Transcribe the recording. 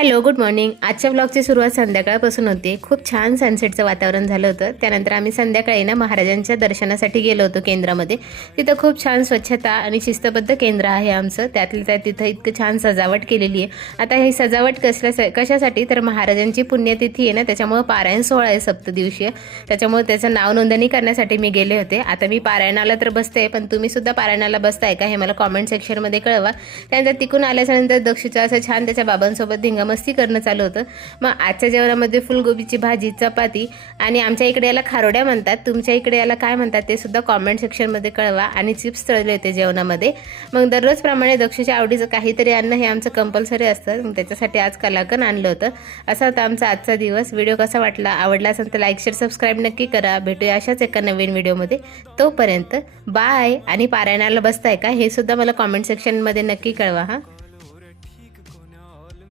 Hello, good morning. आजच्या ब्लॉगची सुरुवात संध्याकाळपासून होती. खूप छान सनसेटचं वातावरण झालं होतं. त्यानंतर आम्ही संध्याकाळी ना महाराजांच्या दर्शनासाठी गेलो होतो केंद्रामध्ये. तिथं खूप छान स्वच्छता आणि शिस्तबद्ध केंद्र आहे आमचं. त्यातल्या त्यात तिथं इतकं छान सजावट केलेली आहे. आता ही सजावट कशासाठी तर महाराजांची पुण्यतिथी आहे ना, त्याच्यामुळे पारायण सोहळा आहे सप्तदिवशीय. त्याच्यामुळे त्याचं नाव नोंदणी करण्यासाठी मी गेले होते. आता मी पारायणाला तर बसते, पण तुम्ही सुद्धा पारायणाला बसताय का हे मला कॉमेंट सेक्शनमध्ये कळवा. त्यानंतर तिकून आल्याच्यानंतर दक्षिचा असं छान त्याच्या बाबांसोबत मस्ती करणं चालू होतं. मग आजच्या जेवणामध्ये फुलगोबीची भाजी, चपाती आणि आमच्या इकडे याला खारोड्या म्हणतात, तुमच्या इकडे याला काय म्हणतात ते सुद्धा कॉमेंट सेक्शनमध्ये कळवा. आणि चिप्स तळले होते जेवणामध्ये. मग दररोजप्रमाणे दक्षच्या आवडीचं काहीतरी अन्न हे आमचं कंपल्सरी असतं. मग त्याच्यासाठी आज कलाकंद आणलं होतं. असा होता आमचा आजचा दिवस. व्हिडिओ कसा वाटला, आवडला असेल तर लाईक शेअर सबस्क्राईब नक्की करा. भेटूया अशाच एका नवीन व्हिडिओमध्ये. तोपर्यंत बाय. आणि पारायणाला बसताय का हे सुद्धा मला कॉमेंट सेक्शनमध्ये नक्की कळवा. हां.